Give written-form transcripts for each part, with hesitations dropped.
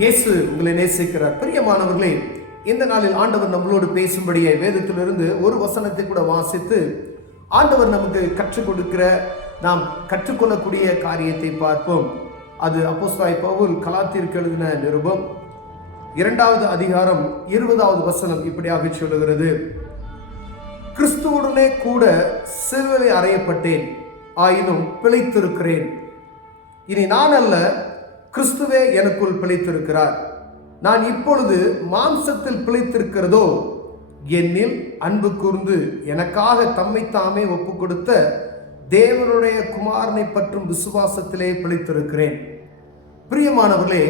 இயேசு உங்களை நேசிக்கிறார். பிரியமானவர்களே, இந்த நாளில் ஆண்டவர் நம்மளோடு பேசும்படியே வேதத்திலிருந்து ஒரு வசனத்தை கூட வாசித்து ஆண்டவர் நமக்கு கற்றுக் கொடுக்கிற, நாம் கற்றுக்கொள்ளக்கூடிய காரியத்தை பார்ப்போம். அது அப்போஸ்தலனாகிய பவுல் கலாத்தியருக்கு எழுதின நிருபம் 2வது அதிகாரம் 20வது வசனம் இப்படியாக சொல்லுகிறது: கிறிஸ்துவுடனே கூட சிலுவையில் அறையப்பட்டேன், ஆயினும் பிழைத்திருக்கிறேன். இனி நான் அல்ல, கிறிஸ்துவே எனக்குள் பிழைத்திருக்கிறார். நான் இப்பொழுது மாம்சத்தில் பிழைத்திருக்கிறதோ, என்னில் அன்பு கூர்ந்து எனக்காக தம்மை தாமே ஒப்பு கொடுத்த தேவனுடைய குமாரனை பற்றும் விசுவாசத்திலே பிழைத்திருக்கிறேன். பிரியமானவர்களே,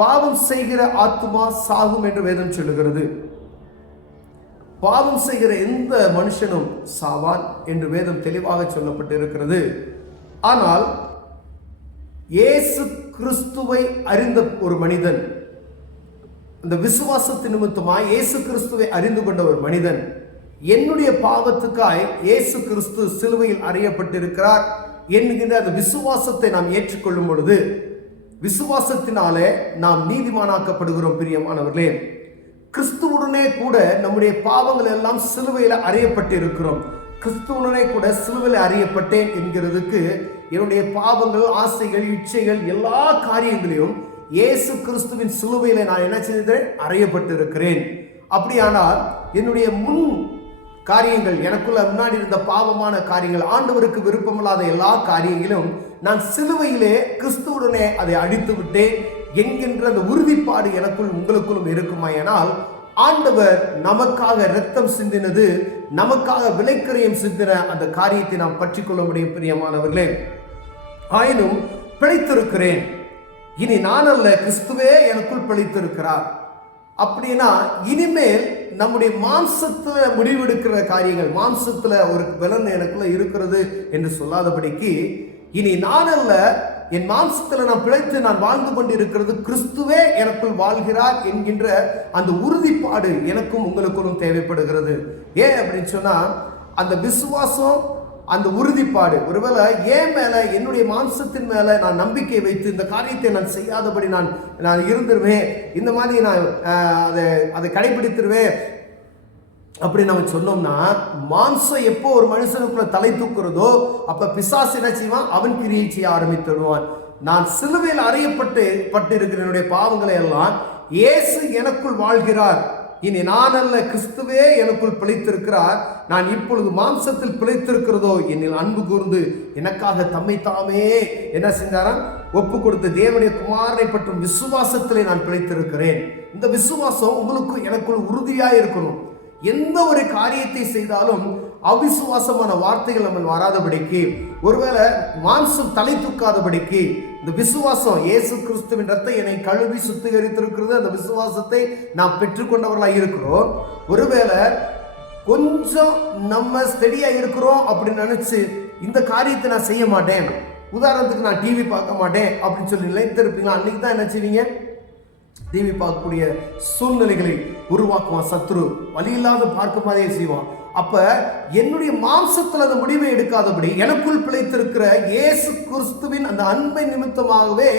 பாவம் செய்கிற ஆத்துமா சாகும் என்று வேதம் சொல்லுகிறது. பாவம் செய்கிற எந்த மனுஷனும் சாவான் என்று வேதம் தெளிவாக சொல்லப்பட்டிருக்கிறது. ஆனால் இயேசு கிறிஸ்துவை அறிந்த ஒரு மனிதன், அந்த விசுவாசத்தின் நிமித்தமாய் இயேசு கிறிஸ்துவை அறிந்து கொண்ட ஒரு மனிதன், என்னுடைய பாவத்துக்காய் இயேசு கிறிஸ்து சிலுவையில் அறையப்பட்டிருக்கிறார் என்கின்ற அந்த விசுவாசத்தை நாம் ஏற்றுக்கொள்ளும் பொழுது, விசுவாசத்தினாலே நாம் நீதிமானாக்கப்படுகிறோம். பிரியமானவர்களே, கிறிஸ்துவுடனே கூட நம்முடைய பாவங்கள் எல்லாம் சிலுவையில் அறையப்பட்டு இருக்கிறோம். கிறிஸ்துவுடனே கூட சிலுவையில் அறியப்பட்டேன் என்கிறதுக்கு என்னுடைய பாவங்கள், ஆசைகள், இச்சைகள், எல்லா காரியங்களையும் இயேசு கிறிஸ்துவின் சிலுவையில் நான் என்ன செய்தேன்? அறையப்பட்டு இருக்கிறேன். அப்படியானால் என்னுடைய முன் காரியங்கள், எனக்குள்ள முன்னாடி இருந்த பாவமான காரியங்கள், ஆண்டவருக்கு விருப்பமில்லாத எல்லா காரியங்களும் நான் சிலுவையிலே கிறிஸ்துவுடனே அதை அழித்து விட்டேன் என்கின்ற அந்த உறுதிப்பாடு எனக்குள் உங்களுக்குள்ளும் இருக்குமானால், ஆண்டவர் நமக்காக இரத்தம் சிந்தினது, நமக்காக விலைக்கரையும் சிந்தின அந்த காரியத்தை நாம் பற்றி கொள்ள முடியும். பிரியமானவர்களே, ஆயினும் பிழைத்திருக்கிறேன். இனி நான் அல்ல, கிறிஸ்துவே எனக்குள் பிழைத்திருக்கிறார். அப்படின்னா இனிமேல் நம்முடைய மாம்சத்துல முடிவெடுக்கிற காரியங்கள், மாம்சத்துல ஒரு பலன் எனக்குள்ள இருக்கிறது என்று சொல்லாதபடிக்கு, இனி நான் அல்ல, என் மாம்சத்தில் நான் பிழைத்து நான் வாழ்ந்து கொண்டிருக்கிறது, கிறிஸ்துவே எனக்குள் வாழ்கிறார் என்கின்ற அந்த உறுதிப்பாடு எனக்கும் உங்களுக்கும் தேவைப்படுகிறது. ஏன் அப்படின்னு சொன்னா, அந்த விசுவாசம், அந்த உறுதிப்பாடு, ஒருவேளை ஏன் மேல, என்னுடைய மாம்சத்தின் மேல நான் நம்பிக்கை வைத்து இந்த காரியத்தை நான் செய்யாதபடி நான் இருந்துருவேன், இந்த மாதிரி நான் அதை கடைபிடித்துருவேன் அப்படி நம்ம சொன்னோம்னா, மாம்சம் எப்போ ஒரு மனுஷனுக்குள்ள தலை தூக்குறதோ அப்ப பிசாசு என்ன செய்வான்? அவன் கிரியை செய்ய ஆரம்பித்துடுவான். நான் சிலுவையில் அறையப்பட்டு இருக்கிற என்னுடைய பாவங்களை எல்லாம் இயேசு எனக்குள் வாழ்கிறார். இனி நான் அல்ல, கிறிஸ்துவே எனக்குள் பிழைத்திருக்கிறார். நான் இப்பொழுது மாம்சத்தில் பிழைத்திருக்கிறதோ, என்னில் அன்பு கூர்ந்து எனக்காக தம்மை தாமே என்ன செஞ்சாராம்? ஒப்பு கொடுத்த தேவனுடைய குமாரனை பற்றும் விசுவாசத்திலே நான் பிழைத்திருக்கிறேன். இந்த விசுவாசம் உங்களுக்கு எனக்குள் உறுதியாக இருக்கணும். எந்த ஒரு காரியத்தை செய்தாலும் அவிசுவாசமான வார்த்தைகள் நம்ம வராதபடிக்கு, ஒருவேளை மாம்சம் தலை தூக்காதபடிக்கு, இந்த விசுவாசம், இயேசு கிறிஸ்துவின் ரத்தம் என்னை கழுவி சுத்திகரித்திருக்கிறது, அந்த விசுவாசத்தை நாம் பெற்றுக்கொண்டவர்களாக இருக்கிறோம். ஒருவேளை கொஞ்சம் நம்ம ஸ்டெடியா இருக்கிறோம் அப்படின்னு நினைச்சு இந்த காரியத்தை நான் செய்ய மாட்டேன், உதாரணத்துக்கு நான் டிவி பார்க்க மாட்டேன் அப்படின்னு சொல்லி நிலைத்திருப்பீங்களா? அன்னைக்கு தான் என்ன செய்வீங்க? டிவி பார்க்கக்கூடிய சூழ்நிலைகளை உருவாக்குவான் சத்ரு, வழியில்லாத பார்க்க மாதிரியே செய்வான். அப்ப என்னுடைய மாம்சத்தில் அந்த முடிவை எடுக்காதபடி, எனக்குள் பிழைத்திருக்கிற இயேசு கிறிஸ்துவின் அந்த அன்பை நிமித்தமாகவே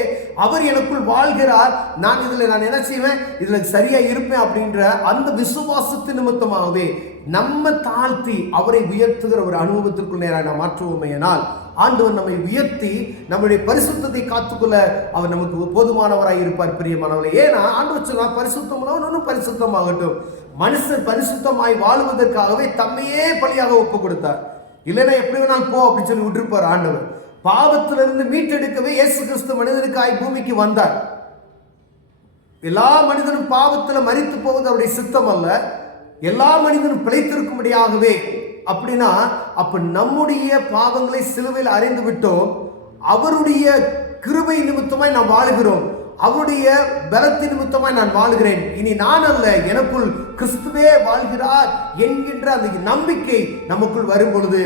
அவர் எனக்குள் வாழ்கிறார், நான் என்ன செய்வேன்? இதுல சரியா இருப்பேன் அப்படின்ற அந்த விசுவாசத்தின் நிமித்தமாகவே நம்ம தாழ்த்தி அவரை உயர்த்துகிற ஒரு அனுபவத்திற்குள் நேராக நாம் மாற்றுவோமேனால், ஆண்டவர் நம்மை உயர்த்தி நம்முடைய பரிசுத்தத்தை காத்துக்கொள்ள அவர் நமக்கு போதுமானவராய் இருப்பார். பிரியமானவர்களே, ஏன்னா ஆண்டவர் சொன்னார், பரிசுத்தமானவனும் பரிசுத்தமாகட்டும். மனுஷன் பரிசுத்தமாய் வாழுவதற்காகவே தம்மையே பலியாக ஒப்பு கொடுத்தார். இல்லைன்னா எப்படி வேணாலும் போ அப்படின்னு சொல்லி விட்டுருப்பார் ஆண்டவர். பாவத்திலிருந்து மீட்டெடுக்கவே இயேசு கிறிஸ்து மனிதனுக்காய் பூமிக்கு வந்தார். எல்லா மனிதனும் பாவத்தில் மரித்து போவது அவருடைய சித்தம் அல்ல, எல்லா மனிதனும் பிழைத்திருக்கும்படியாகவே. அப்படின்னா அப்ப நம்முடைய பாவங்களை சிலுவையில் அறிந்து விட்டோம், அவருடைய கிருபை நிமித்தமாய் நாம் வாழுகிறோம், அவருடைய பலத்தின் நிமித்தமாய் நான் வாழுகிறேன். இனி நான் அல்ல, எனக்குள் கிறிஸ்துவே வாழ்கிறார் என்கின்ற அந்த நம்பிக்கை நமக்குள் வரும் பொழுது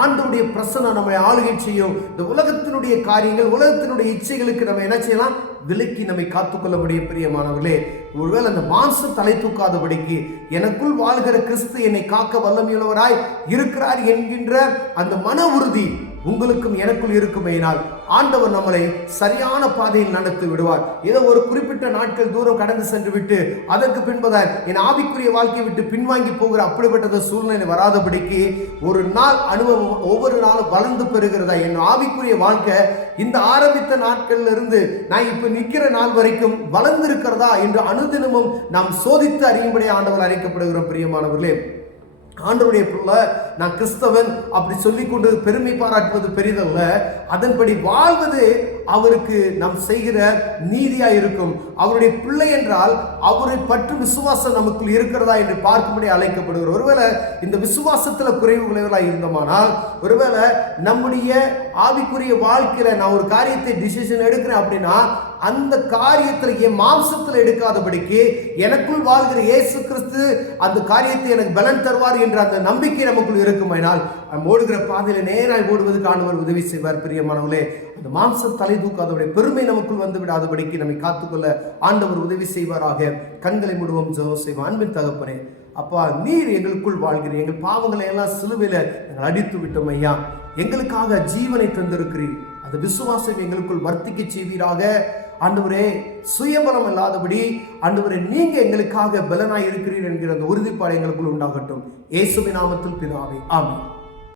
ஆண்டவருடைய பிரசன்னம் நம்மை ஆளுகை செய்யும். இந்த உலகத்தினுடைய காரியங்கள், உலகத்தினுடைய இச்சைகளுக்கு நம்ம என்ன செய்யலாம்? விலக்கி நம்மை காத்துக்கொள்ள முடியும். பிரியமானவர்களே, ஒருவேளை அந்த மாம்சம் தலை தூக்காதபடிக்கு எனக்குள் வாழ்கிற கிறிஸ்து என்னை காக்க வல்லமையுள்ளவராய் இருக்கிறார் என்கின்ற அந்த மன உறுதி உங்களுக்கும் எனக்குள் இருக்குமேனால், ஆண்டவர் நம்மளை சரியான பாதையில் நடத்தி விடுவார். ஏதோ ஒரு குறிப்பிட்ட நாட்கள் தூரம் கடந்து சென்று விட்டு அதற்கு பின்பதான் என் ஆவிக்குரிய வாழ்க்கையை விட்டு பின்வாங்கி போகிற அப்படிப்பட்ட சூழ்நிலை வராதபடிக்கு ஒரு நாள் அனுபவம் ஒவ்வொரு நாளும் வளர்ந்து பெறுகிறதா, என் ஆவிக்குரிய வாழ்க்கை இந்த ஆரம்பித்த நாட்கள்ல இருந்து நான் இப்ப நிக்கிற நாள் வரைக்கும் வளர்ந்திருக்கிறதா என்று அனுதினமும் நாம் சோதித்து அறியும்படி ஆண்டவர் அழைக்கப்படுகிறோம். பிரியமானவர்களே, ஆண்டவருடைய பிள்ளை, நான் கிறிஸ்தவன் அப்படி சொல்லிக் கொண்டு பெருமை பாராட்டுவது பெரிதல்ல, அதன்படி வாழ்வது அவருக்கு நாம் செய்கிற நீதியா இருக்கும். அவருடைய பிள்ளை என்றால் அவரை பற்றும் விசுவாசம் நமக்குள் இருக்கிறதா என்று பார்க்கும்படி அழைக்கப்படுகிறோம். ஒருவேளை இந்த விசுவாசத்துல குறைவுள்ளவர்களாக இருந்தோமானால், ஒருவேளை நம்முடைய ஆவிக்குரிய வாழ்க்கையில நான் ஒரு காரியத்தை டிசிஷன் எடுக்கிறேன் அப்படின்னா அந்த காரியத்தில் என் மாம்சத்தில் எடுக்காதபடிக்கு எனக்குள் வாழ்கிற இயேசு கிறிஸ்து அந்த காரியத்தை எனக்கு பலன் தருவார் என்ற அந்த நம்பிக்கை நமக்குள் இருக்குமானால் ஓடுகிற பாதையில நேராக ஓடுவதற்கு ஆண்டவர் உதவி செய்வார். பிரியமானவர்களே, அந்த மாம்சம் தலை தூக்காதவருடைய பெருமை நமக்குள் வந்து விடாதபடிக்கு நம்மை காத்துக்கொள்ள ஆண்டவர் உதவி செய்வாராக. கண்களை மூடுவோம், ஜெபம் செய்வோம். அன்பின் தகப்பனே, அப்பா, நீர் எங்களுக்குள் வாழ்கிறீர். எங்கள் பாவங்களை எல்லாம் சிலுவையில நாங்கள் அடித்து விட்டோம் ஐயா. எங்களுக்காக ஜீவனை தந்திருக்கிறீர். அந்த விசுவாசம் எங்களுக்குள் வர்த்திக்க செய்வீராக. ஆண்டவரே, சுயபலம் இல்லாதபடி ஆண்டவரே நீங்க எங்களுக்காக பலனாய் இருக்கிறீர் என்கிற அந்த உறுதிப்பாடு எங்களுக்குள் உண்டாகட்டும். இயேசுவின் நாமத்தில் பிதாவே, ஆமென்.